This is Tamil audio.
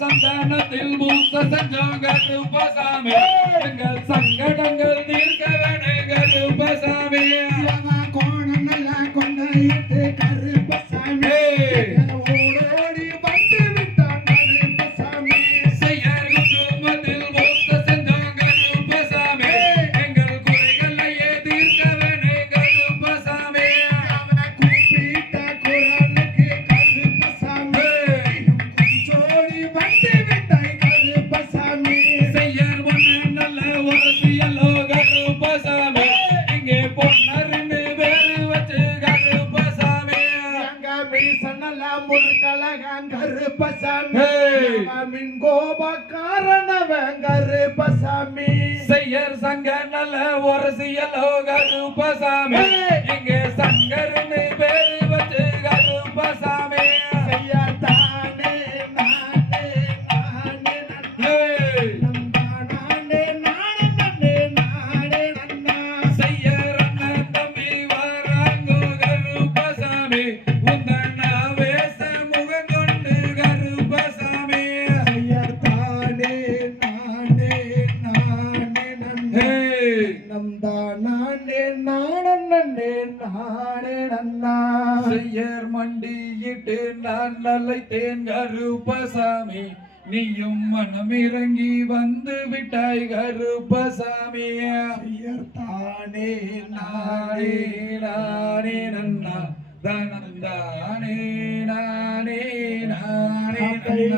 சந்தானத்தில் பூத்த செஞ்சோங்க ரூபசாமி எங்கள் சங்கடங்கள் தீர்க்கவனே கருப்பசாமி கோணம் எல்லாம் கொண்டாயிட்டு கருப்பசாமி ஓடோடி வந்து விட்டான் கருப்பசாமி செய்யார் குடும்பத்தில் பூத்த செஞ்சோங்க ரூபசாமி எங்கள் குறைகளையே தீர்க்கவனே கருப்பசாமி கூப்பிட்ட குரலுக்கு கருப்பசாமி செய்யர் சங்க நல்ல ஒரசியலோ கருப்பசாமி இங்கே சங்கர்னு பேரு வச்சு கருப்பசாமி செய்யர் தானே நானே நானே நானே நானே நானே நன்னா செய்யர் அண்ணன் தம்பி வராங்கோ கருப்பசாமி உந்தன வேச முகம் கொண்டு கருப்பசாமி செய்யர் தானே நானே நானே நன்னே நம்தானே நானே நானே நன்னா செய்யர் மண்டியிட்டு நான் நலைத்தேன் கருப்பசாமி நீயும் மனமிறங்கி வந்து விட்டாய் கருப்பசாமி செய்யர் தானே நானே நானே நன்னா தானே நானே நானே நன்னா